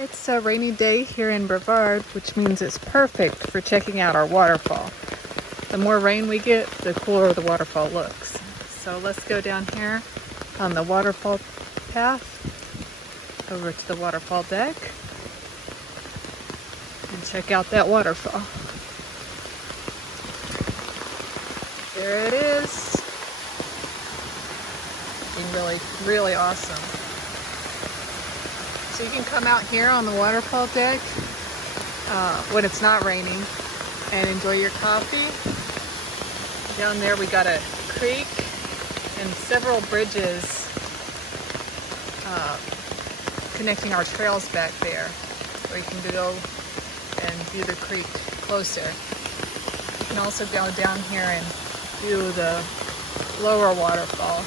It's a rainy day here in Brevard, which means it's perfect for checking out our waterfall. The more rain we get, the cooler the waterfall looks. So let's go down here on the waterfall path over to the waterfall deck and check out that waterfall. There it is. Looking really awesome. So you can come out here on the waterfall deck when it's not raining and enjoy your coffee. Down there we got a creek and several bridges connecting our trails back there, where you can go and view the creek closer. You can also go down here and view the lower waterfall.